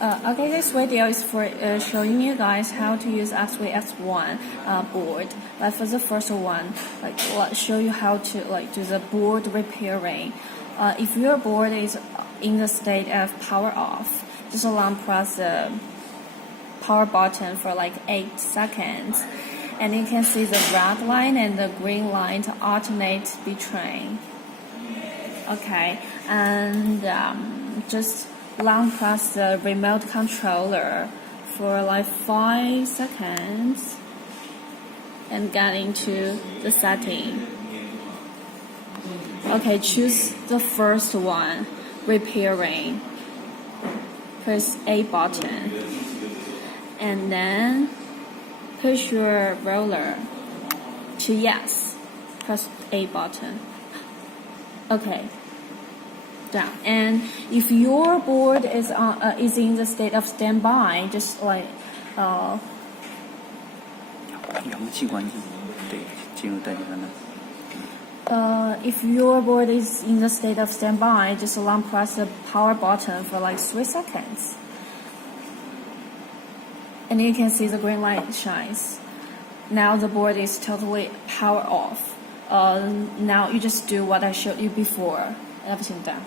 Okay, this video is for showing you guys how to use X1 board. Like for the first one, show you how to do the board repairing. If your board is in the state of power off, just long press the power button for 8 seconds, and you can see the red line and the green line to alternate between. Okay, and just long press the remote controller for 5 seconds and get into the setting. Okay, choose the first one, repairing. Press A button and then push your roller to yes. Press A button. Okay. Down. And if your board is in the state of standby, just if your board is in the state of standby, just long press the power button for 3 seconds, and you can see the green light shines. Now the board is totally power off. Now you just do what I showed you before. Everything done.